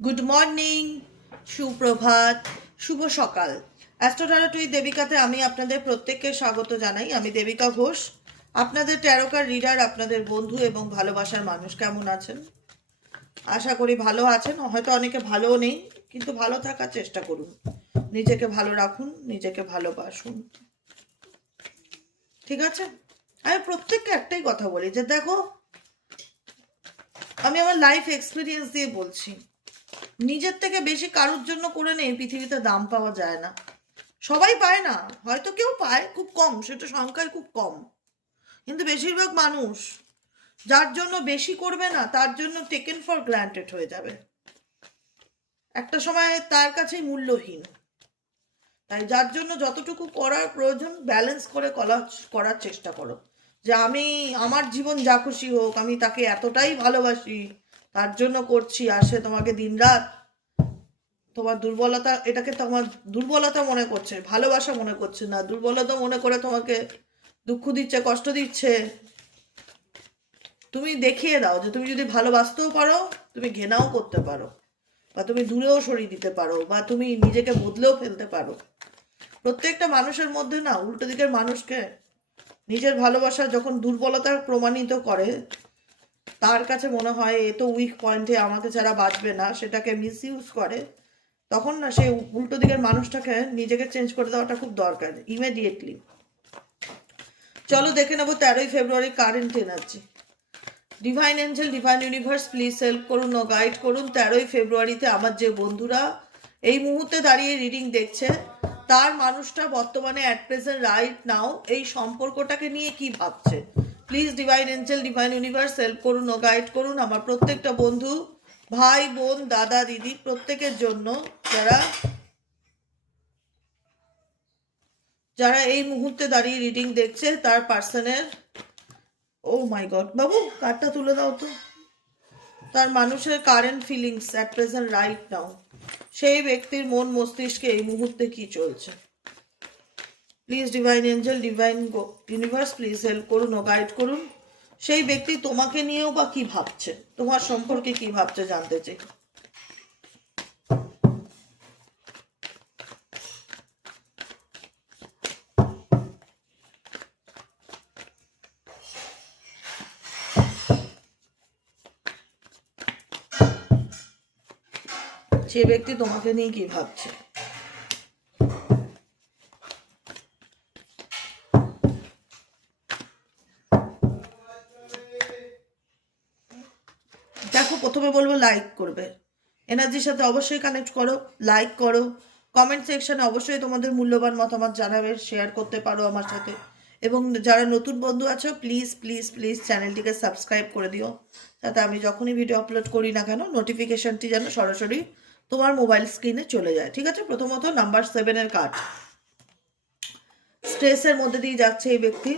Good morning, সুপ্রভাত, শুভ সকাল। Astro taro with দেবিকাতে আমি আপনাদের প্রত্যেককে স্বাগত জানাই। আমি দেবিকা ঘোষ, আপনাদের ট্যারোকার রিডার, আপনাদের বন্ধু এবং ভালোবাসার মানুষ। কেমন আছেন? আশা করি ভালো আছেন। হয়তো অনেকে ভালোও নেই, কিন্তু ভালো থাকার চেষ্টা করুন। নিজেকে ভালো রাখুন, নিজেকে ভালোবাসুন, ঠিক আছে? আমি প্রত্যেককে একটাই কথা বলি যে দেখো, আমি আমার লাইফ এক্সপিরিয়েন্স দিয়ে বলছি, নিজের থেকে বেশি কারোর জন্য করে নেই পৃথিবীতে দাম পাওয়া যায় না। সবাই পায় না, হয়তো কেউ পায়, খুব কম, সেটা সংখ্যায় খুব কম, কিন্তু বেশিরভাগ মানুষ যার জন্য বেশি করবে না তার জন্য টেকেন ফর গ্রান্টেড হয়ে যাবে, একটা সময় তার কাছেই মূল্যহীন। তাই যার জন্য যতটুকু করার প্রয়োজন ব্যালেন্স করে করার চেষ্টা করো, যে আমি আমার জীবন যা খুশি হোক, আমি তাকে এতটাই ভালোবাসি, তার জন্য করছি, আর সে তোমাকে দিনরাত তোমার দুর্বলতা, এটাকে তোমার দুর্বলতা মনে করছে, ভালোবাসা মনে করছে না, দুর্বলতা মনে করে তোমাকে দুঃখ দিচ্ছে, কষ্ট দিচ্ছে। তুমি দেখিয়ে দাও যে তুমি যদি ভালোবাসতেও পারো, তুমি ঘেনাও করতে পারো, বা তুমি দূরেও সরিয়ে দিতে পারো, বা তুমি নিজেকে বদলেও ফেলতে পারো। প্রত্যেকটা মানুষের মধ্যে না উল্টো দিকের মানুষকে নিজের ভালোবাসা যখন দুর্বলতা প্রমাণিত করে, তার কাছে মনে হয় এ তো উইক পয়েন্টে আমাকে ছাড়া বাঁচবে না, সেটাকে মিসইউজ করে, তখন না সেই উল্টো দিকের মানুষটাকে নিজেকে চেঞ্জ করে দেওয়াটা খুব দরকার ইমিডিয়েটলি। চলো দেখে নেবো 13ই February current energy. Divine angel, divine universe, please help করুন ও গাইড করুন 13ই ফেব্রুয়ারিতে আমার যে বন্ধুরা এই মুহূর্তে দাঁড়িয়ে রিডিং দেখছে, তার মানুষটা বর্তমানে অ্যাট প্রেজেন্ট রাইট নাও এই সম্পর্কটাকে নিয়ে কি ভাবছে। Please divine angel, divine universe, help করুন ও গাইড করুন আমার প্রত্যেকটা বন্ধু, ভাই বোন, দাদা দিদি, প্রত্যেকের জন্য, যারা যারা এই মুহূর্তে দাঁড়িয়ে রিডিং দেখছে তার পার্সনের, ও মাই গড বাবু কার্ডটা তুলে দাও তো, তার মানুষের current feelings at present right now, সেই ব্যক্তির মন মস্তিষ্কে এই মুহূর্তে কি চলছে। Please divine angel, divine universe, please help করুন ও গাইড করুন সেই ব্যক্তি তোমাকে নিয়েও বা কি ভাবছে, তোমার সম্পর্কে কি ভাবছে জানতে চাই। সে ব্যক্তি তোমাকে নিয়ে কি ভাবছে। দেখো, প্রথমে বলবো লাইক করবে, এনার্জির সাথে অবশ্যই কানেক্ট করো, লাইক করো, কমেন্ট সেকশনে অবশ্যই তোমাদের মূল্যবান মতামত জানাবে, শেয়ার করতে পারো আমার সাথে। এবং যারা নতুন বন্ধু আছো প্লিজ প্লিজ প্লিজ চ্যানেলটিকে সাবস্ক্রাইব করে দিও, যাতে আমি যখনই ভিডিও আপলোড করি না কেন নোটিফিকেশনটি যেন সরাসরি তোমার মোবাইল স্ক্রিনে চলে যায়, ঠিক আছে? প্রথমত নাম্বার 7-এর কার্ড, স্ট্রেসের মধ্যে দিয়ে যাচ্ছে এই ব্যক্তি,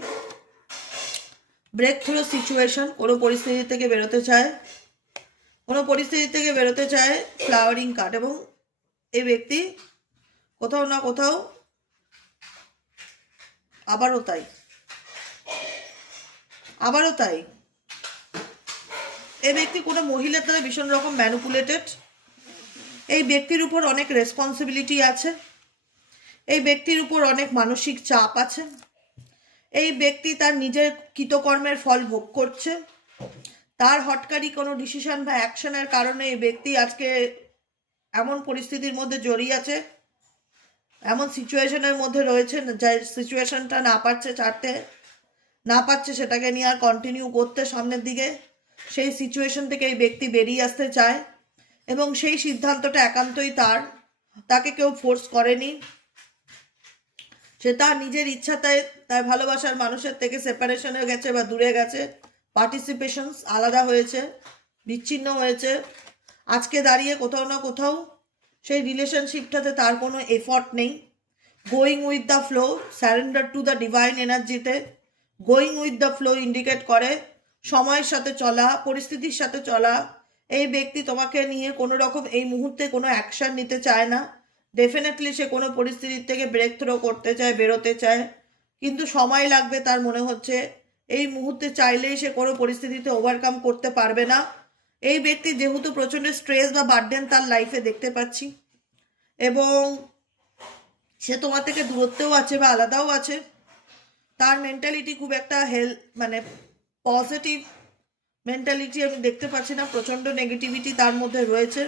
ব্রেক থ্রু সিচুয়েশন, কোনো পরিস্থিতি থেকে বেরোতে চায়, কোনো পরিস্থিতি থেকে বেরোতে চায়, ফ্লাওয়ারিং কার্ড। এবং এই ব্যক্তি কোথাও না কোথাও আবারও তাই এই ব্যক্তি কোনো মহিলার দ্বারা ভীষণ রকম ম্যানিপুলেটেড, এই ব্যক্তির উপর অনেক রেসপন্সিবিলিটি আছে, এই ব্যক্তির উপর অনেক মানসিক চাপ আছে, এই ব্যক্তি তার নিজের কৃতকর্মের ফল ভোগ করছে, তার হটকারী কোনো ডিসিশন বা অ্যাকশনের কারণে এই ব্যক্তি আজকে এমন পরিস্থিতির মধ্যে জড়িয়ে আছে, এমন সিচুয়েশনের মধ্যে রয়েছে যে সিচুয়েশনটা না পারছে ছাড়তে, না পারছে সেটাকে নিয়ে আর কন্টিনিউ করতে সামনের দিকে, সেই সিচুয়েশন থেকে এই ব্যক্তি বেরিয়ে আসতে চায় এবং সেই সিদ্ধান্তটা একান্তই তাকে কেউ ফোর্স করেনি, সে তার নিজের ইচ্ছাতে তার ভালোবাসার মানুষের থেকে সেপারেশনে গেছে বা দূরে গেছে, পার্টিসিপেশনস আলাদা হয়েছে, বিচ্ছিন্ন হয়েছে। আজকে দাঁড়িয়ে কোথাও না কোথাও সেই রিলেশনশিপটাতে তার কোনো এফর্ট নেই, going with the flow, surrender to the divine এনার্জিতে। Going with the flow indicate করে সময়ের সাথে চলা, পরিস্থিতির সাথে চলা। এই ব্যক্তি তোমাকে নিয়ে কোনো রকম এই মুহূর্তে কোনো অ্যাকশন নিতে চায় না, ডেফিনেটলি সে কোনো পরিস্থিতির থেকে ব্রেক থ্রো করতে চায়, বেরোতে চায়, কিন্তু সময় লাগবে তার মনে হচ্ছে। এই মুহূর্তে চাইলেই সে কোনো পরিস্থিতিতে ওভারকাম করতে পারবে না, এই ব্যক্তি যেহেতু প্রচণ্ড স্ট্রেস বা বার্ডেন তার লাইফে দেখতে পাচ্ছি, এবং সে তোমার থেকে দূরত্বেও আছে বা আলাদাও আছে, তার মেন্টালিটি খুব একটা মানে পজিটিভ মেন্টালিটি আমি দেখতে পাচ্ছি না, প্রচণ্ড নেগেটিভিটি তার মধ্যে রয়েছে।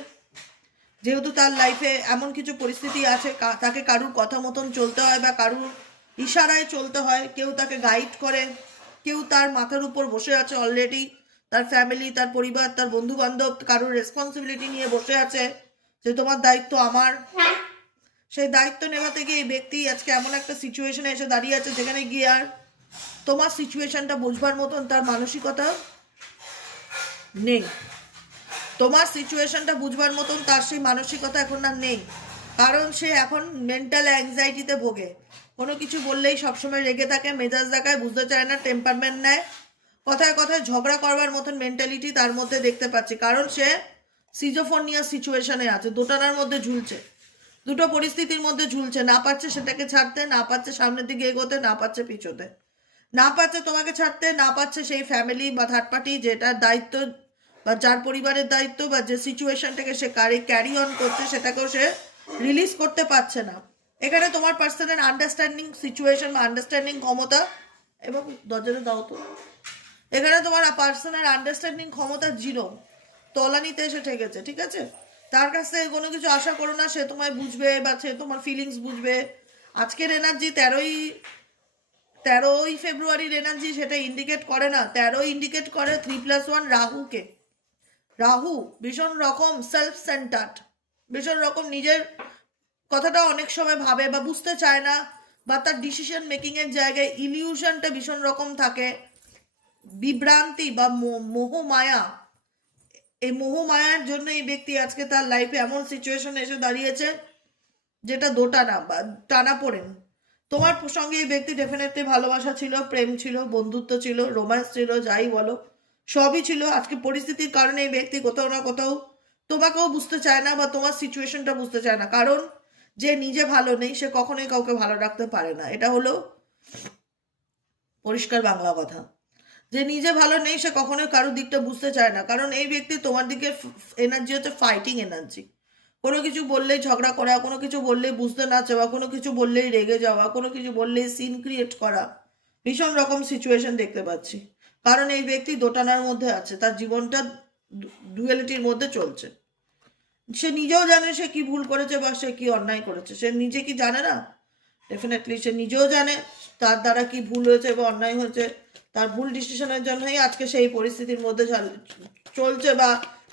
যেহেতু তার লাইফে এমন কিছু পরিস্থিতি আছে, তাকে কারুর কথা মতন চলতে হয় বা কারুর ইশারায় চলতে হয়, কেউ তাকে গাইড করে, কেউ তার মাথার উপর বসে আছে অলরেডি, তার ফ্যামিলি, তার পরিবার, তার বন্ধু বান্ধব কারুর রেসপন্সিবিলিটি নিয়ে বসে আছে যে তোমার দায়িত্ব আমার। সেই দায়িত্ব নেওয়াতে গিয়ে এই ব্যক্তি আজকে এমন একটা সিচুয়েশনে এসে দাঁড়িয়ে আছে যেখানে গিয়ে আর তোমার সিচুয়েশনটা বুঝবার মতন তার মানসিকতা নেই। তোমার সিচুয়েশনটা বুঝবার মতন তার সেই মানসিকতা এখন আর নেই, কারণ সে এখন মেন্টাল অ্যাংজাইটিতে ভোগে। কোনো কিছু বললেই সবসময় রেগে থাকে, মেজাজ দেখায়, বুঝতে চায় না, টেম্পারমেন্ট নেয়, কথায় কথায় ঝগড়া করবার মতন মেন্টালিটি তার মধ্যে দেখতে পাচ্ছি, কারণ সে সিজোফোনিয়া সিচুয়েশনে আছে, দোটানার মধ্যে ঝুলছে, দুটো পরিস্থিতির মধ্যে ঝুলছে, না পারছে সেটাকে ছাড়তে, না পারছে সামনের দিকে এগোতে, না পারছে পিছোতে, না পারছে তোমাকে ছাড়তে, না পারছে সেই ফ্যামিলি বা থার্ড পার্টি যেটার দায়িত্ব বা যার পরিবারের দায়িত্ব বা যে সিচুয়েশনটাকে সে ক্যারি অন করছে সেটাকেও সে রিলিজ করতে পারছে না। এখানে তোমার পার্সনের আন্ডারস্ট্যান্ডিং সিচুয়েশন বা আন্ডারস্ট্যান্ডিং ক্ষমতা, এবং দরজাটা দাও তো, এখানে তোমার পার্সনের আন্ডারস্ট্যান্ডিং ক্ষমতা জিরো, তলানিতে এসে ঠেকেছে, ঠিক আছে? তার কাছ থেকে কোনো কিছু আশা করো না সে তোমায় বুঝবে বা সে তোমার ফিলিংস বুঝবে। আজকের এনার্জি 13ই ফেব্রুয়ারির এনার্জি সেটা ইন্ডিকেট করে না, 13 ইন্ডিকেট করে 3+1 রাহুকে। রাহু ভীষণ রকম সেলফ সেন্টার্ড, ভীষণ রকম নিজের কথাটা অনেক সময় ভাবে বা বুঝতে চায় না, বা তার ডিসিশন মেকিং এর জায়গায় ইলিউশনটা ভীষণ রকম থাকে, বিভ্রান্তি বা মোহ মায়া। এই মোহ মায়ার জন্য এই ব্যক্তি আজকে তার লাইফে এমন সিচুয়েশন এসে দাঁড়িয়েছে যেটা দোটানা বা টানা পড়েন। তোমার সঙ্গে এই ব্যক্তি ডেফিনেটলি ভালোবাসা ছিল, প্রেম ছিল, বন্ধুত্ব ছিল, রোম্যান্স ছিল, যাই বলো সবই ছিল। আজকে পরিস্থিতির কারণে এই ব্যক্তি কোথাও না কোথাও তোমাকেও বুঝতে চায় না বা তোমার সিচুয়েশনটা বুঝতে চায় না, কারণ যে নিজে ভালো নেই সে কখনোই কাউকে ভালো রাখতে পারে না। এটা হলো পরিষ্কার বাংলা কথা। যে নিজে ভালো নেই সে কখনোই কারোর দিকটা বুঝতে চায় না, কারণ এই ব্যক্তি তোমার দিকে এনার্জি হচ্ছে ফাইটিং এনার্জি। কোনো কিছু বললেই ঝগড়া করা, কোনো কিছু বললেই বুঝতে না চাওয়া, কোনো কিছু বললেই রেগে যাওয়া, কোনো কিছু বললেই সিন ক্রিয়েট করা, ভীষণ রকম সিচুয়েশন দেখতে পাচ্ছি। কারণ এই ব্যক্তি দোটানার মধ্যে আছে, তার জীবনটা ডুয়ালিটির মধ্যে চলছে। সে নিজেও জানে সে কি ভুল করেছে বা সে কি অন্যায় করেছে, সে নিজে কি জানে না? ডেফিনেটলি সে নিজেও জানে তার দ্বারা কি ভুল হয়েছে বা অন্যায় হয়েছে। তার ভুল ডিসিশনের জন্যই আজকে সেই পরিস্থিতির মধ্যে চলছে বা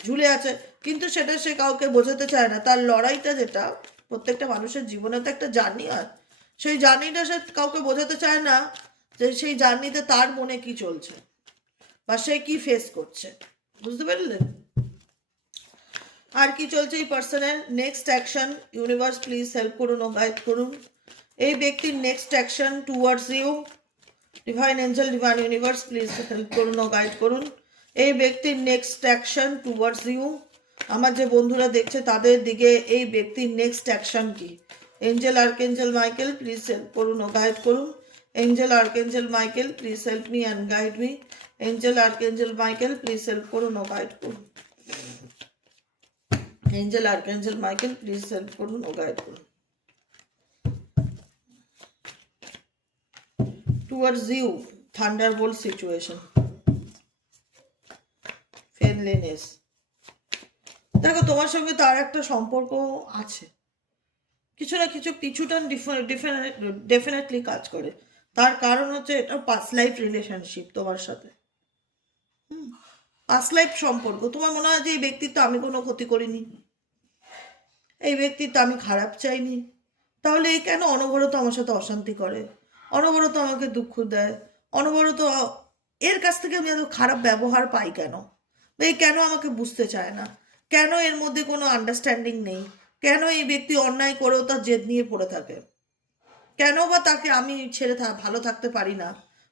ঝুলে আছে, কিন্তু সেটা সে কাউকে বোঝাতে চায় না। তার লড়াইটা, যেটা প্রত্যেকটা মানুষের জীবনে তো একটা জার্নি হয়, সেই জার্নিটা সে কাউকে বোঝাতে চায় না যে সেই জার্নিতে তার মনে কি চলছে বা সে কি ফেস করছে। বুঝতে পারলেন? আর কি চলছে এই পার্সনের next action? Universe please help করুন ও গাইড করুন এই ব্যক্তির next action towards you. Divine angel, divine universe please help করুন ও গাইড করুন এই ব্যক্তির নেক্সট অ্যাকশন টুয়ার্ডস ইউ। আমার যে বন্ধুরা দেখছে তাদের দিকে এই ব্যক্তির নেক্সট অ্যাকশন কি? Angel archangel Michael please help করুন ও গাইড করুন। Angel archangel Michael please help me and guide me. Angel archangel Michael please help করুন ও গাইড করুন। Angel archangel Michael please help করুন ও গাইড করুন। Towards you, thunderbolt situation, friendliness। দেখো তোমার সঙ্গে তার একটা সম্পর্ক আছে, কিছু না কিছুটা ডেফিনেটলি কাজ করে। তার কারণ হচ্ছে এটা পাস্ট লাইফ রিলেশনশিপ তোমার সাথে, পাস্ট লাইফ সম্পর্ক। তোমার মনে হয় যে এই ব্যক্তির তো আমি কোনো ক্ষতি করিনি, এই ব্যক্তির তো আমি খারাপ চাইনি, তাহলে এই কেন অনবরত আমার সাথে অশান্তি করে, অনবরত আমাকে দুঃখ দেয়, অনবরত এর কাছ থেকে আমি এত খারাপ ব্যবহার পাই কেন? এই কেন আমাকে বুঝতে চায় না? কেন এর মধ্যে কোনো আন্ডারস্ট্যান্ডিং নেই? কেন এই ব্যক্তি অন্যায় করেও তার জেদ নিয়ে পড়ে থাকে? কেন বা তাকে আমি ছেড়ে ভালো থাকতে পারি না,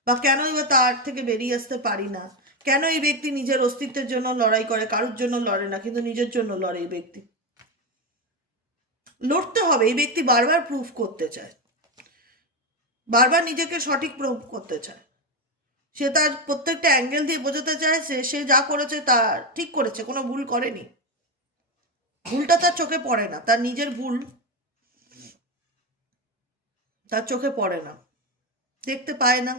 বা কেনই বা তার থেকে বেরিয়ে আসতে পারি না? কেন এই ব্যক্তি নিজের অস্তিত্বের জন্য লড়াই করে, কারোর জন্য লড়ে না, কিন্তু নিজের জন্য লড়ে? এই ব্যক্তি লড়তে হবে, এই ব্যক্তি বারবার প্রুফ করতে চায়, বারবার নিজেকে সঠিক প্রুফ করতে চায়। সে তার প্রত্যেকটা অ্যাঙ্গেল দিয়ে বোঝাতে চাইছে সে যা করেছে তা ঠিক করেছে, কোনো ভুল করেনি। ভুলটা তার চোখে পড়ে না, তার নিজের ভুল তার চোখে পড়ে না, দেখতে পায় না।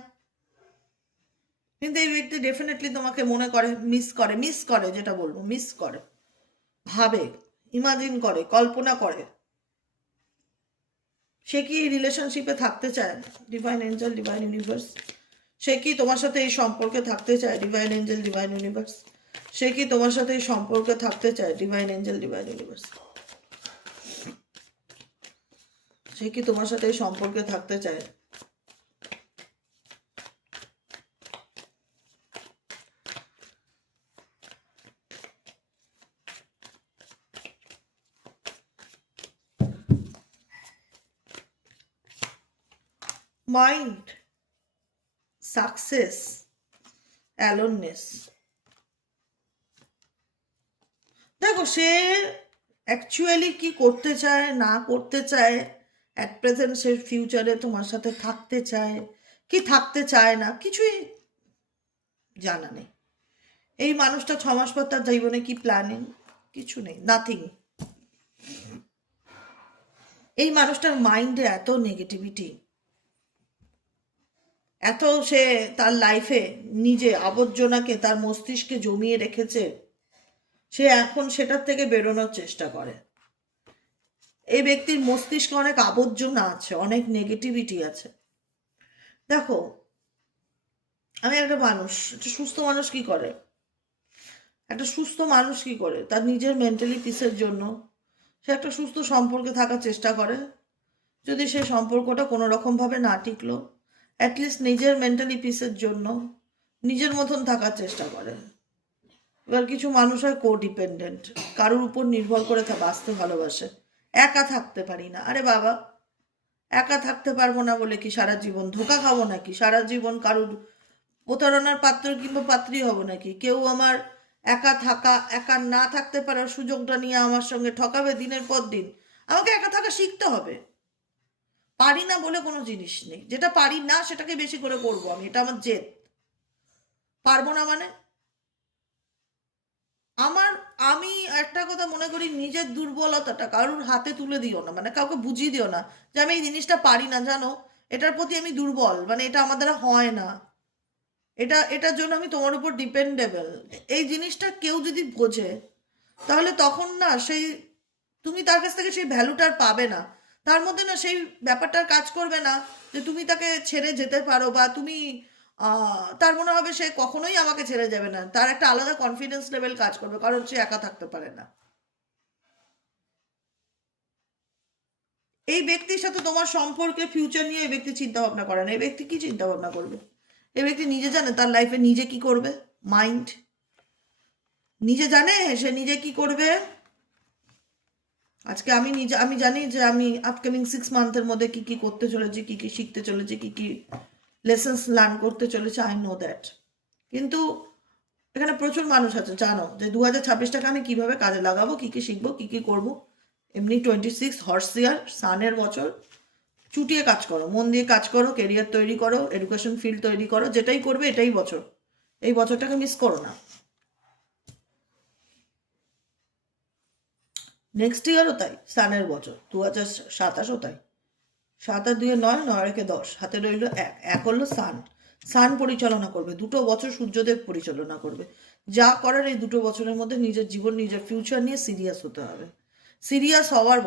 কিন্তু এই ব্যক্তি ডেফিনেটলি তোমাকে মনে করে, মিস করে, যেটা বলবো মিস করে, ভাবে, ইমাজিন করে, কল্পনা করে। সে কি এই রিলেশনশিপে থাকতে চায়? ডিভাইন এঞ্জেল, ডিভাইন ইউনিভার্স, সে কি তোমার সাথে এই সম্পর্কে থাকতে চায়? ডিভাইন এঞ্জেল, ডিভাইন ইউনিভার্স, সে কি তোমার সাথে এই সম্পর্কে থাকতে চায়? ডিভাইন এঞ্জেল, ডিভাইন ইউনিভার্স, সে কি তোমার সাথে এই সম্পর্কে থাকতে চায়? Mind, success, aloneness. দেখো সে অ্যাকচুয়ালি কি করতে চায় না করতে চায়, অ্যাট প্রেজেন্ট সে ফিউচারে তোমার সাথে থাকতে চায় কি থাকতে চায় না, কিছুই জানা নেই। এই মানুষটা 6 মাস পর তার জীবনে কি প্ল্যানিং, কিছু নেই, নাথিং। এই মানুষটার মাইন্ডে এত নেগেটিভিটি, এত সে তার লাইফে নিজে আবর্জনাকে তার মস্তিষ্কে জমিয়ে রেখেছে, সে এখন সেটার থেকে বেরোনোর চেষ্টা করে। এই ব্যক্তির মস্তিষ্কে অনেক আবর্জনা আছে, অনেক নেগেটিভিটি আছে। দেখো আমি একটা মানুষ, একটা সুস্থ মানুষ কি করে, একটা সুস্থ মানুষ কি করে তার নিজের মেন্টালি পিসের জন্য সে একটা সুস্থ সম্পর্কে থাকার চেষ্টা করে। যদি সেই সম্পর্কটা কোনো রকমভাবে না টিকলো, অ্যাটলিস্ট নিজের মেন্টালি পিসের জন্য নিজের মতন থাকার চেষ্টা করে। এবার কিছু মানুষ হয় কোডিপেন্ডেন্ট, কারোর উপর নির্ভর করে বাঁচতে ভালোবাসে। একা থাকতে পারি না, আরে বাবা একা থাকতে পারবো না বলে কি সারা জীবন ধোঁকা খাবো নাকি? সারা জীবন কারোর প্রতারণার পাত্র কিংবা পাত্রী হব নাকি? কেউ আমার একা না থাকতে পারার সুযোগটা নিয়ে আমার সঙ্গে ঠকাবে দিনের পর দিন? আমাকে একা থাকা শিখতে হবে। পারি না বলে কোনো জিনিস নেই, যেটা পারি না সেটাকে বেশি করে করবো আমি, এটা আমার জেদ। পারবো না মানে আমি একটা কথা মনে করি, নিজের দুর্বলতাটা কারোর হাতে তুলে দিও না, মানে কাউকে বুঝিয়ে দিও না যে আমি এই জিনিসটা পারি না, জানো এটার প্রতি আমি দুর্বল, মানে এটা আমার দ্বারা হয় না, এটার জন্য আমি তোমার উপর ডিপেন্ডেবল। এই জিনিসটা কেউ যদি বোঝে তাহলে তখন না সেই তুমি তার কাছ থেকে সেই ভ্যালুটার পাবে না, তার মধ্যে না সেই ব্যাপারটার কাজ করবে না যে তুমি তাকে ছেড়ে যেতে পারো, বা তুমি তার মনে হবে সে কখনোই আমাকে ছেড়ে যাবে না, তার একটা আলাদা কনফিডেন্স লেভেল কাজ করবে, কারণ সে একা থাকতে পারে না। এই ব্যক্তির সাথে তোমার সম্পর্কে ফিউচার নিয়ে এই ব্যক্তি চিন্তা ভাবনা করে না। এই ব্যক্তি কি চিন্তা ভাবনা করবে? এই ব্যক্তি নিজে জানে তার লাইফে নিজে কি করবে, মাইন্ড নিজে জানে সে নিজে কি করবে। আজকে আমি জানি যে আমি আপকামিং 6 মান্থের মধ্যে কি কি করতে চলেছি, কি কি শিখতে চলেছি, কি কি লেসন্স লার্ন করতে চলেছে, আই নো দ্যাট। কিন্তু এখানে প্রচুর মানুষ আছে জানো যে 2026টাকে আমি কিভাবে কাজে লাগাবো, কি কি শিখবো, কি কি করবো। এমনি 26 হর্স ইয়ার, সানের বছর, চুটিয়ে কাজ করো, মন দিয়ে কাজ করো, কেরিয়ার তৈরি করো, এডুকেশন ফিল্ড তৈরি করো, যেটাই করবে এটাই বছর, এই বছরটাকে মিস করো না। নেক্সট ইয়ারও তাই, সানের বছর 2027ও তাই, 7 আর 2 9, 9 আর 1 10, হাতে রইল 1 হলো সান পরিচালনা করবে 2 বছর, সূর্যদেব পরিচালনা করবে। যা করার এই 2 বছরের মধ্যে নিজের জীবন, নিজের ফিউচার নিয়ে সিরিয়াস হতে হবে। সিরিয়াস হওয়ার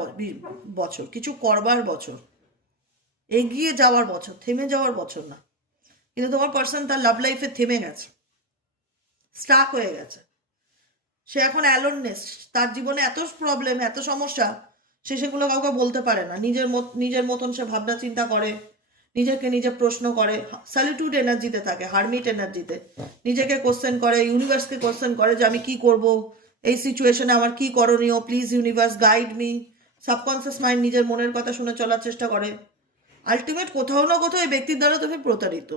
বছর, কিছু করবার বছর, এগিয়ে যাওয়ার বছর, থেমে যাওয়ার বছর না। কিন্তু তোমার পার্সন তার লাভ লাইফে থেমে গেছে, স্টাক হয়ে গেছে, সে এখন অ্যালোননেস, তার জীবনে এত প্রবলেম, এত সমস্যা, সে সেগুলো কাউকে বলতে পারে না। নিজের মতন সে ভাবনা চিন্তা করে, নিজেকে নিজে প্রশ্ন করে, সলিটিউড এনার্জিতে থাকে, হারমিট এনার্জিতে নিজেকে কোশ্চেন করে, ইউনিভার্সকে কোশ্চেন করে যে আমি কি করব, এই সিচুয়েশনে আমার কি করণীয়, please universe guide me. Subconscious mind নিজের মনের কথা শুনে চলার চেষ্টা করে। আলটিমেট কোথাও না কোথাও এই ব্যক্তির দ্বারা তুমি প্রতারিত,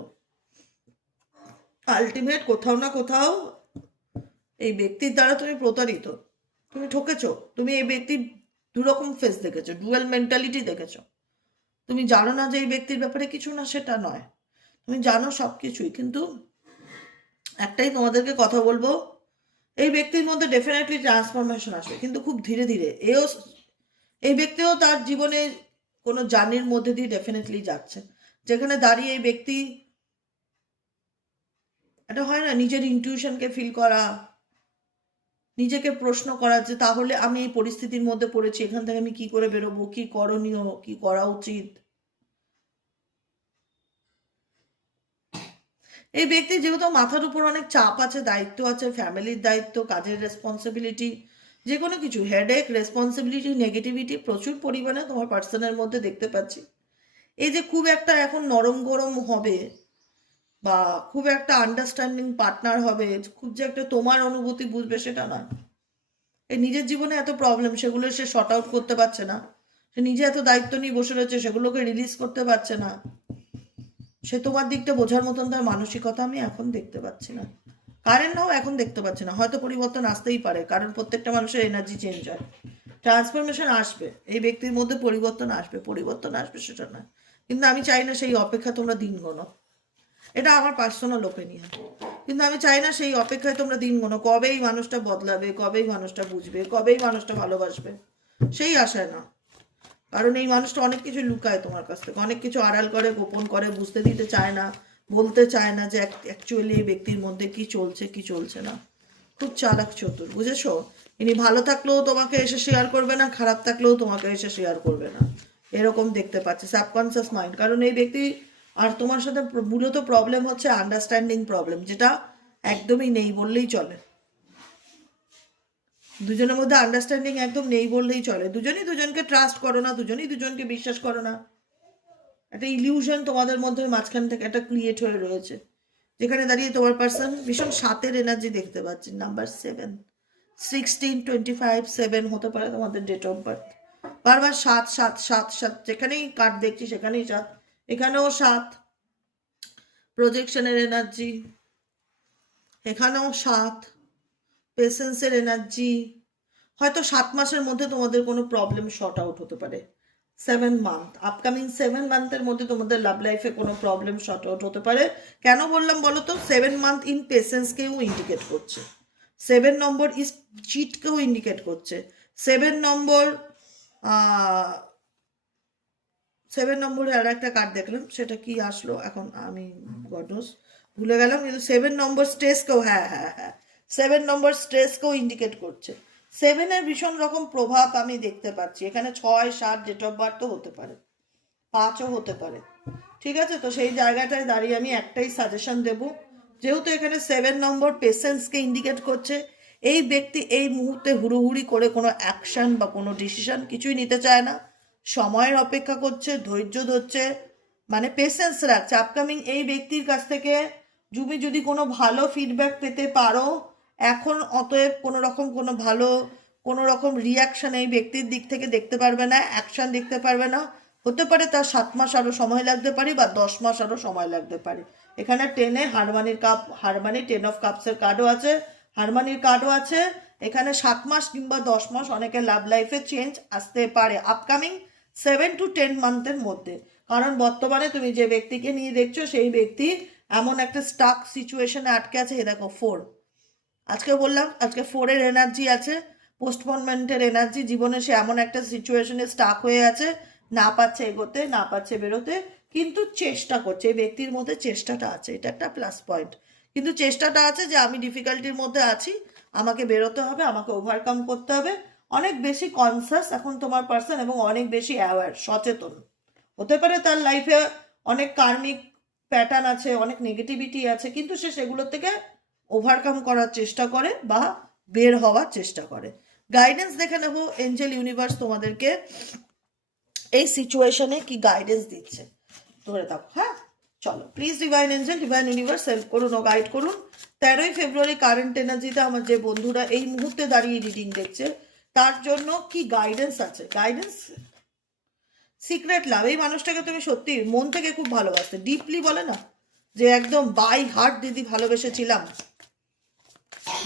আলটিমেট কোথাও না কোথাও এই ব্যক্তির দ্বারা তুমি প্রতারিত, তুমি ঠকেছো। তুমি এই ব্যক্তির দুরকম ফেস দেখেছো, ডুয়াল মেন্টালিটি দেখেছো। তুমি জানো না যে এই ব্যক্তির ব্যাপারে কিছু না, সেটা নয়, তুমি জানো সব কিছুই, কিন্তু একটাই তোমাদেরকে কথা বলবো, এই ব্যক্তির মধ্যে ডেফিনেটলি ট্রান্সফরমেশন আসবে, কিন্তু খুব ধীরে ধীরে। এই ব্যক্তিও তার জীবনে কোনো জার্নির মধ্যে দিয়ে ডেফিনেটলি যাচ্ছে, যেখানে দাঁড়িয়ে এই ব্যক্তি, এটা হয় না, নিজের ইনটিউশনকে ফিল করা, নিজেকে প্রশ্ন করা যে তাহলে আমি এই পরিস্থিতির মধ্যে পড়েছি, এখান থেকে আমি কি করে বেরোবো, কি করণীয়, কি করা উচিত। এই ব্যক্তি যেহেতু মাথার উপর অনেক চাপ আছে, দায়িত্ব আছে, ফ্যামিলির দায়িত্ব, কাজের রেসপন্সিবিলিটি, যে কোনো কিছু, হেডেক, রেসপন্সিবিলিটি, নেগেটিভিটি প্রচুর পরিমাণে তোমার পার্সনের মধ্যে দেখতে পাচ্ছি। এই যে খুব একটা এখন নরম গরম হবে বা খুব একটা আন্ডারস্ট্যান্ডিং পার্টনার হবে, খুব যে একটা তোমার অনুভূতি বুঝবে সেটা নয়। এই নিজের জীবনে এত প্রবলেম, সেগুলো সে শর্ট আউট করতে পারছে না, সে নিজে এত দায়িত্ব নিয়ে বসে রয়েছে, সেগুলোকে রিলিজ করতে পারছে না, সে তোমার দিকটা বোঝার মতন তার মানসিকতা আমি এখন দেখতে পাচ্ছি না। কারেন্ট নাও এখন দেখতে পাচ্ছি না, হয়তো পরিবর্তন আসতেই পারে, কারণ প্রত্যেকটা মানুষের এনার্জি চেঞ্জ হয়, ট্রান্সফরমেশন আসবে, এই ব্যক্তির মধ্যে পরিবর্তন আসবে, পরিবর্তন আসবে সেটা না, কিন্তু আমি চাই না সেই অপেক্ষা তোমরা দিন গোনো, এটা আমার পার্সোনাল ওপিনিয়ন। কিন্তু আমি চাই না সেই অপেক্ষায় তোমরা দিন গোনো, কবে এই মানুষটা বদলাবে, কবে এই মানুষটা বুঝবে, কবে এই মানুষটা ভালোবাসবে, সেই আশায় না। কারণ এই মানুষটা অনেক কিছু লুকায় তোমার কাছ থেকে, অনেক কিছু আড়াল করে, গোপন করে, বুঝতে দিতে চায় না, বলতে চায় না যে অ্যাকচুয়ালি এই ব্যক্তির মধ্যে কি চলছে কি চলছে না। খুব চালাক চতুর, বুঝেছো? ইনি ভালো থাকলেও তোমাকে এসে শেয়ার করবে না, খারাপ থাকলেও তোমাকে এসে শেয়ার করবে না, এরকম দেখতে পাচ্ছি সাবকনসিয়াস মাইন্ড। কারণ এই ব্যক্তি আর তোমার সাথে মূলত প্রবলেম হচ্ছে আন্ডারস্ট্যান্ডিং প্রবলেম, যেটা একদমই নেই বললেই চলে। দুজনের মধ্যে আন্ডারস্ট্যান্ডিং একদম নেই বললেই চলে, দুজনই দুজনকে ট্রাস্ট করো না, দুজনই দুজনকে বিশ্বাস করো না, একটা ইলিউশন তোমাদের মধ্যে মাঝখান থেকে একটা ক্রিয়েট হয়ে রয়েছে, যেখানে দাঁড়িয়ে তোমার পার্সন ভীষণ সাতের এনার্জি দেখতে পাচ্ছি, নাম্বার 7, 16, 25, 7 হতে পারে তোমাদের ডেট অফ বার্থ। বারবার 7 7 7 7, যেখানেই কার্ড দেখছি সেখানেই 7, এখানেও 7, প্রজেকশনের এনার্জি, এখানেও 7, পেশেন্সের এনার্জি। হয়তো 7 মাসের মধ্যে তোমাদের কোনো প্রবলেম শর্ট আউট হতে পারে, 7 মান্থ, আপকামিং 7 মান্থের মধ্যে তোমাদের লাভ লাইফে কোনো প্রবলেম শর্ট আউট হতে পারে। কেন বললাম বলো তো? 7 মান্থ ইন পেশেন্সকেও ইন্ডিকেট করছে, 7 নম্বর ইস চিটকেও ইন্ডিকেট করছে, 7 নম্বর 7 নম্বরে আর একটা কার্ড দেখলাম, সেটা কি আসলো এখন আমি গডনোস ভুলে গেলাম, কিন্তু 7 নম্বর স্ট্রেসকেও, হ্যাঁ হ্যাঁ হ্যাঁ, 7 নম্বর স্ট্রেসকেও ইন্ডিকেট করছে। 7-এর ভীষণ রকম প্রভাব আমি দেখতে পাচ্ছি এখানে। 6 7 ডেট অফ বার্থও হতে পারে, 5ও হতে পারে, ঠিক আছে? তো সেই জায়গাটায় দাঁড়িয়ে আমি একটাই সাজেশন দেব, যেহেতু এখানে 7 নম্বর পেশেন্সকে ইন্ডিকেট করছে, এই ব্যক্তি এই মুহূর্তে হুড়োহুড়ি করে কোনো অ্যাকশন বা কোনো ডিসিশন কিছুই নিতে চায় না, সময়ের অপেক্ষা করছে, ধৈর্য ধরছে, মানে পেশেন্স রাখছে। আপকামিং এই ব্যক্তির কাছ থেকে তুমি যদি কোনো ভালো ফিডব্যাক পেতে পারো এখন, অতএব কোনো রকম রিয়াকশন এই ব্যক্তির দিক থেকে দেখতে পারবে না, অ্যাকশন দেখতে পারবে না। হতে পারে তার 7 মাস আরও সময় লাগতে পারে, বা 10 মাস আরও সময় লাগতে পারে। এখানে 10-এ হারমানি 10 অফ কাপসের কার্ডও আছে, হারমানির কার্ডও আছে। এখানে 7 মাস কিংবা 10 মাস অনেকের লাভ লাইফে চেঞ্জ আসতে পারে আপকামিং 7 to 10 মান্থের মধ্যে। কারণ বর্তমানে তুমি যে ব্যক্তিকে নিয়ে দেখছো সেই ব্যক্তি এমন একটা স্টাক সিচুয়েশনে আটকে আছে। এ দেখো 4, আজকে বললাম আজকে 4-এর এনার্জি আছে, পোস্টপনমেন্টের এনার্জি। জীবনে সে এমন একটা সিচুয়েশনে স্টাক হয়ে আছে, না পাচ্ছে এগোতে, না পাচ্ছে বেরোতে, কিন্তু চেষ্টা করছে। এই ব্যক্তির মধ্যে চেষ্টাটা আছে, এটা একটা প্লাস পয়েন্ট। কিন্তু চেষ্টাটা আছে যে আমি ডিফিকাল্টির মধ্যে আছি, আমাকে বেরোতে হবে, আমাকে ওভারকাম করতে হবে। অনেক বেশি কনসাস এখন তোমার পার্সন, এবং অনেক বেশি অ্যাওয়ার, সচেতন। হতে পারে তার লাইফে অনেক কার্মিক প্যাটার্ন আছে, অনেক নেগেটিভিটি আছে, কিন্তু সে সেগুলোর থেকে ওভারকাম করার চেষ্টা করে বা বের হওয়ার চেষ্টা করে। গাইডেন্স দেখে নেব এঞ্জেল ইউনিভার্স তোমাদেরকে এই সিচুয়েশনে কি গাইডেন্স দিচ্ছে, ধরে থাকো। হ্যাঁ, চলো please divine angel, divine universe help করুন ও গাইড করুন। 13ই ফেব্রুয়ারি কারেন্ট এনার্জিতে আমার যে বন্ধুরা এই মুহূর্তে দাঁড়িয়ে রিডিং দেখছে তার জন্য কি গাইডেন্স আছে। গাইডেন্স, সিক্রেট লাভ, এই মানুষটাকে তুমি সত্যি মন থেকে খুব ভালোবাসতে, ডিপলি বলে না যে একদম বাই হার্ট দিদি ভালোবেসেছিলাম,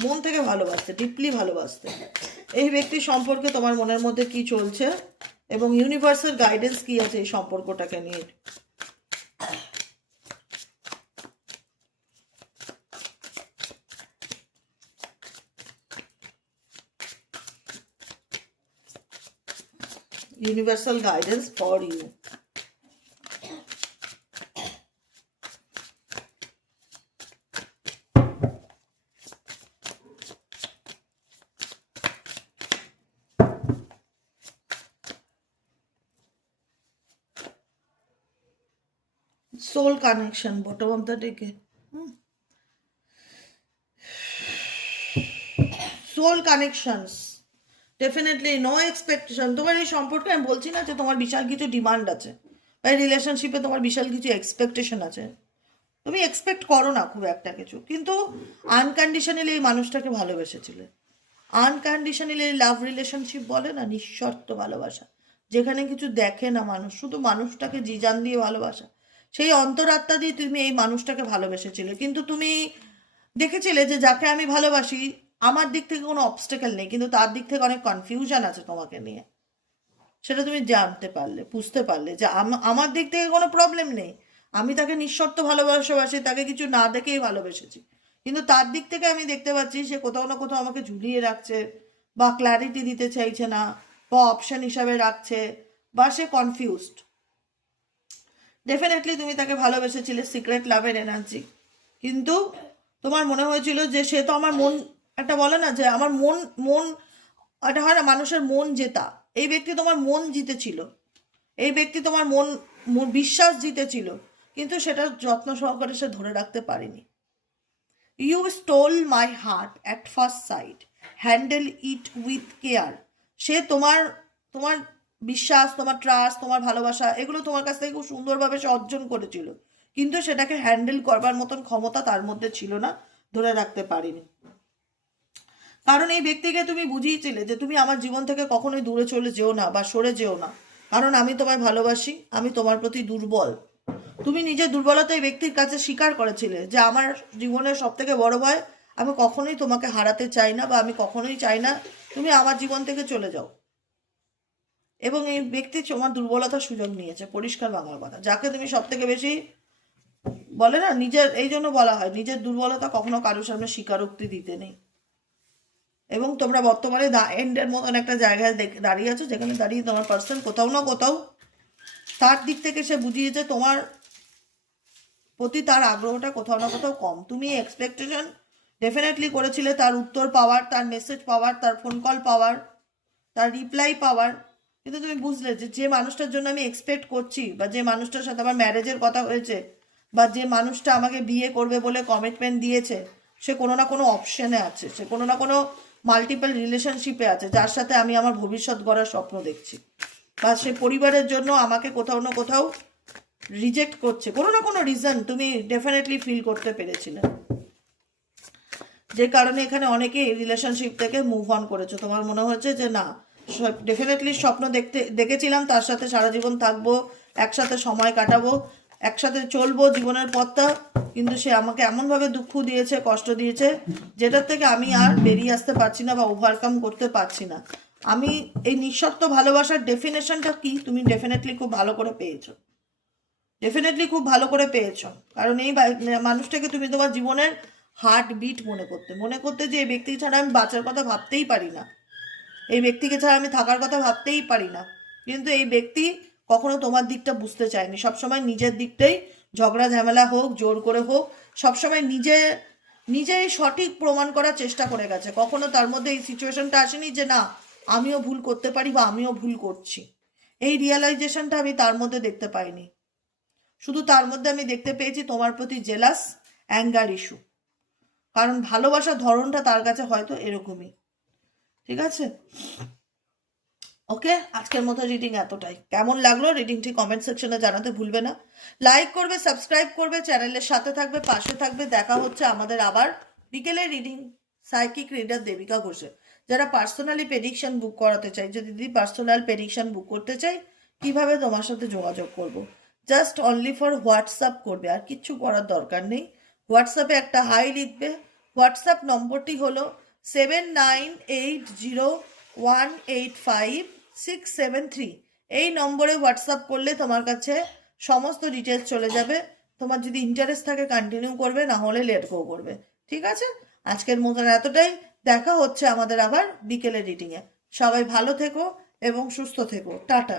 মন থেকে ভালোবাসতে, ডিপলি ভালোবাসতে। এই ব্যক্তির সম্পর্কে তোমার মনের মধ্যে কি চলছে এবং ইউনিভার্সাল গাইডেন্স কি আছে এই সম্পর্কটাকে নিয়ে। Universal guidance for you. Soul connection, bottom of the deck. Soul connections, definitely no expectation. তোমার এই সম্পর্কে আমি বলছি না যে তোমার বিশাল কিছু ডিমান্ড আছে, বা এই রিলেশনশিপে তোমার বিশাল কিছু এক্সপেকটেশন আছে, তুমি এক্সপেক্ট করো না খুব একটা কিছু, কিন্তু আনকন্ডিশনালি এই মানুষটাকে ভালোবেসেছিলে। আনকন্ডিশনালি এই লাভ রিলেশনশিপ বলে না, নিঃশর্ত ভালোবাসা, যেখানে কিছু দেখে না মানুষ, শুধু মানুষটাকে জিজান দিয়ে ভালোবাসা, সেই অন্তরাত্মা দিয়ে তুমি এই মানুষটাকে ভালোবেসেছিলে। কিন্তু তুমি দেখেছিলে যে যাকে আমি ভালোবাসি আমার দিক থেকে কোনো অবস্টেকেল নেই, কিন্তু তার দিক থেকে অনেক কনফিউশন আছে তোমাকে নিয়ে, সেটা তুমি জানতে পারলে, বুঝতে পারলে যে আমার দিক থেকে কোনো প্রবলেম নেই, আমি তাকে নিঃশর্ত ভালোবাসি, তাকে কিছু না দেখেই ভালোবেসেছি, কিন্তু তার দিক থেকে আমি দেখতে পাচ্ছি সে কোথাও না কোথাও আমাকে ঝুলিয়ে রাখছে, বা ক্ল্যারিটি দিতে চাইছে না, বা অপশন হিসাবে রাখছে, বা সে কনফিউজড। ডেফিনেটলি তুমি তাকে ভালোবেসেছিলে, সিক্রেট লাভের এনার্জি, কিন্তু তোমার মনে হয়েছিল যে সে তো আমার মন, একটা বলে না যে আমার মন এটা হয় না মানুষের মন জেতা, এই ব্যক্তি তোমার মন জিতেছিল, এই ব্যক্তি তোমার বিশ্বাস জিতেছিল, কিন্তু সেটা যত্ন সহকারে সে ধরে রাখতে পারেনি। You stole my heart at first sight, handle it with care. সে তোমার তোমার বিশ্বাস, তোমার ট্রাস্ট, তোমার ভালোবাসা, এগুলো তোমার কাছ থেকে খুব সুন্দরভাবে সে অর্জন করেছিল, কিন্তু সেটাকে হ্যান্ডেল করবার মতন ক্ষমতা তার মধ্যে ছিল না, ধরে রাখতে পারিনি। কারণ এই ব্যক্তিকে তুমি বুঝিয়েছিলে যে তুমি আমার জীবন থেকে কখনোই দূরে চলে যেও না বা সরে যেও না, কারণ আমি তোমায় ভালোবাসি, আমি তোমার প্রতি দুর্বল। তুমি নিজের দুর্বলতা এই ব্যক্তির কাছে স্বীকার করেছিলে যে আমার জীবনের সব থেকে বড় ভয়, আমি কখনোই তোমাকে হারাতে চাই না, বা আমি কখনোই চাই না তুমি আমার জীবন থেকে চলে যাও। এবং এই ব্যক্তি তোমার দুর্বলতার সুযোগ নিয়েছে, পরিষ্কার বাংলা কথা। যাকে তুমি সব থেকে বেশি বলে না নিজের, এই জন্য বলা হয় নিজের দুর্বলতা কখনো কারোর সামনে স্বীকারোক্তি দিতে নেই। এবং তোমরা বর্তমানে দা এন্ডের মতন একটা জায়গায় দাঁড়িয়ে আছো, যেখানে দাঁড়িয়ে তোমার পার্সন কোথাও না কোথাও তার দিক থেকে সে বুঝিয়েছে তোমার প্রতি তার আগ্রহটা কোথাও না কোথাও কম। তুমি এক্সপেকটেশন ডেফিনেটলি করেছিলে তার উত্তর পাওয়ার, তার মেসেজ পাওয়ার, তার ফোন কল পাওয়ার, তার রিপ্লাই পাওয়ার, কিন্তু তুমি বুঝলে যে যে মানুষটার জন্য আমি এক্সপেক্ট করছি, বা যে মানুষটার সাথে আমার ম্যারেজের কথা হয়েছে, বা যে মানুষটা আমাকে বিয়ে করবে বলে কমিটমেন্ট দিয়েছে, সে কোনো না কোনো অপশনে আছে, সে কোনো না কোনো মাল্টিপল রিলেশনশিপে আছে, যার সাথে আমি আমার ভবিষ্যৎ গড়ার স্বপ্ন দেখছি, বা সে পরিবারের জন্য আমাকে কোথাও না কোথাও রিজেক্ট করছে, কোনো না কোনো রিজন তুমি ডেফিনেটলি ফিল করতে পেরেছিলে, যে কারণে এখানে অনেকেই রিলেশনশিপ থেকে মুভ অন করেছো। তোমার মনে হয়েছে যে না, ডেফিনেটলি স্বপ্ন দেখেছিলাম তার সাথে সারা জীবন থাকবো, একসাথে সময় কাটাবো, একসাথে চলবো জীবনের পথটা, কিন্তু সে আমাকে এমনভাবে দুঃখ দিয়েছে, কষ্ট দিয়েছে, যেটার থেকে আমি আর বেরিয়ে আসতে পারছি না বা ওভারকাম করতে পারছি না। আমি এই নিঃশর্ত ভালোবাসার ডেফিনেশনটা কি তুমি ডেফিনেটলি খুব ভালো করে পেয়েছো, ডেফিনেটলি খুব ভালো করে পেয়েছো। কারণ এই মানুষটাকে তুমি তোমার জীবনের হার্ট বিট মনে করতে যে এই ব্যক্তি ছাড়া আমি বাঁচার কথা ভাবতেই পারি না, এই ব্যক্তিকে ছাড়া আমি থাকার কথা ভাবতেই পারি না, কিন্তু এই ব্যক্তি কখনো তোমার দিকটা বুঝতে চায়নি, সবসময় নিজের দিকটাই, ঝগড়া ঝামেলা হোক, জোর করে হোক, সবসময় নিজেই সঠিক প্রমাণ করার চেষ্টা করে গেছে। কখনো তার মধ্যে এই সিচুয়েশনটা আসেনি যে না আমিও ভুল করতে পারি বা আমিও ভুল করছি, এই রিয়েলাইজেশনটা আমি তার মধ্যে দেখতে পাইনি। শুধু তার মধ্যে আমি দেখতে পেয়েছি তোমার প্রতি জেলাস, অ্যাঙ্গার ইস্যু, কারণ ভালোবাসার ধরনটা তার কাছে হয়তো এরকমই। ঠিক আছে, ওকে, আজকের মতো রিডিং এতটাই। কেমন লাগলো রিডিংটি কমেন্ট সেকশনে জানাতে ভুলবে না, লাইক করবে, সাবস্ক্রাইব করবে, চ্যানেলের সাথে থাকবে, পাশে থাকবে। দেখা হচ্ছে আমাদের আবার বিকেলে রিডিং সাইকিক রিডার দেবিকা ঘোষে। যারা পার্সোনালি প্রেডিকশন বুক করাতে চাই, যে দিদি পার্সোনাল প্রেডিকশন বুক করতে চাই, কিভাবে তোমার সাথে যোগাযোগ করব, জাস্ট অনলি ফর হোয়াটসঅ্যাপ করবে, আর কিচ্ছু করার দরকার নেই। হোয়াটসঅ্যাপে একটা হাই লিখবে, হোয়াটসঅ্যাপ নম্বরটি হলো 7980185673। এই নম্বরে হোয়াটসঅ্যাপ করলে তোমার কাছে সমস্ত ডিটেলস চলে যাবে। তোমার যদি ইন্টারেস্ট থাকে কন্টিনিউ করবে, না হলে লেট গো করবে। ঠিক আছে, আজকের মতন এতটাই। দেখা হচ্ছে আমাদের আবার বিকেলে রিডিংয়ে। সবাই ভালো থেকো, এবং সুস্থ থেকো। টাটা।